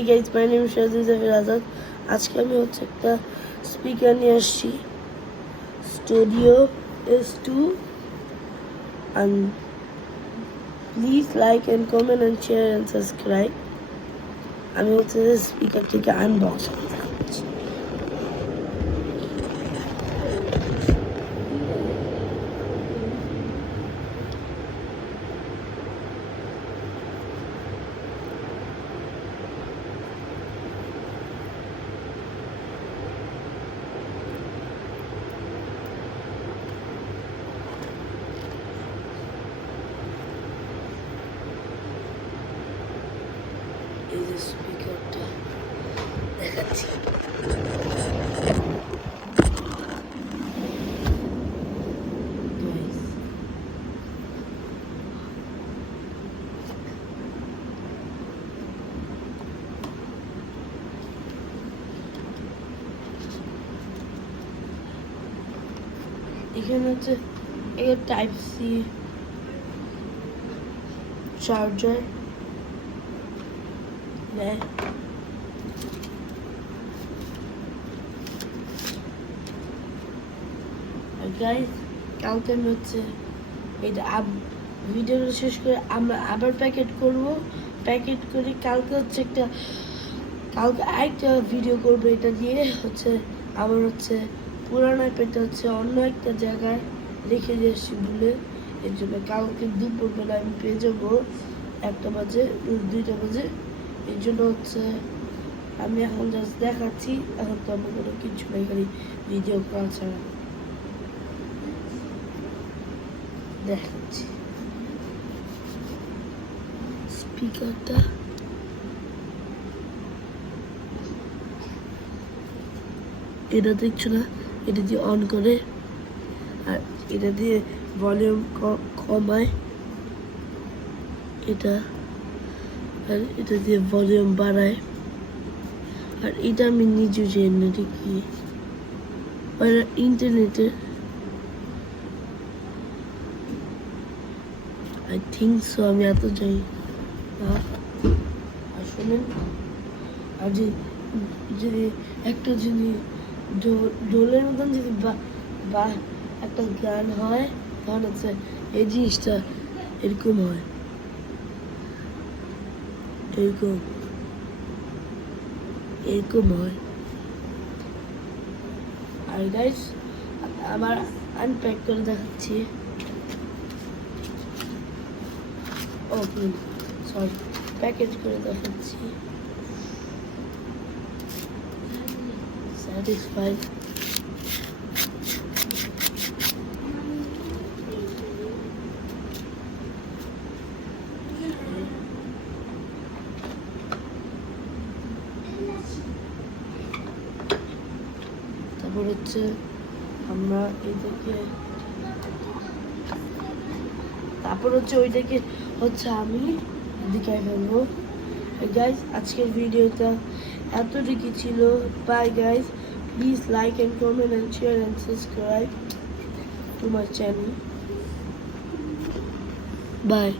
Hey guys, my name is Shazid Zahir Azad. আজকে আমি হচ্ছে একটা স্পিকার নিয়ে আসছি, studio S2, and please like and comment and share and subscribe. আমি হচ্ছে স্পিকারটিকে আনবক্স করতে যাচ্ছি। এই যে স্পিকারটা দেখাচ্ছি। এখানে হচ্ছে টাইপ সি চার্জার দেয়। গাইস, কালকে আমি হচ্ছে এটা ভিডিওটা শেষ করে আমরা আবার প্যাকেট করব। প্যাকেট করে কালকে হচ্ছে আরেকটা ভিডিও করবো। এটা দিয়ে হচ্ছে আবার হচ্ছে পুরানো আইপ্যাডটা হচ্ছে অন্য একটা জায়গায় রেখে দিয়ে আসছি ভুলে। এর জন্য কালকে দুপুরবেলা আমি পেয়ে যাবো 1টা বাজে 2টা বাজে। এর জন্য হচ্ছে আমি এখন জাস্ট দেখাচ্ছি। এখন তো আমি কোনো কিছু নাই, খালি ভিডিও করা ছাড়া দেখাচ্ছি। স্পিকারটা এটা দেখছো না, এটা দিয়ে অন করে, আর এটা দিয়ে ভলিউম কমায়, এটা আর এটা দিয়ে ভলিউম বাড়ায়। আর এটা আমি নিজে জানি না এটা কি, ইন্টারনেটে আই থিঙ্ক সো, আমি এত জানি না। আর শোনেন, আর যদি একটা যদি ডোলের মতন যদি বা একটা গান হয়, তখন হচ্ছে এই জিনিসটা এরকম হয়, এরকম হয়। আর গাইস, আবার আনপ্যাক করে দেখাচ্ছি। ওকে, সরি, প্যাকেজ করে দেখাচ্ছি। স্যাটিসফাইড। তারপর হচ্ছে আমরা এটাকে, তারপর হচ্ছে ওইটাকে হচ্ছে আমি দেখাই ফেলবো। গাইস, আজকের ভিডিওটা এতটুকু ছিল। Bye guys, please like and comment and share and subscribe to my channel. By.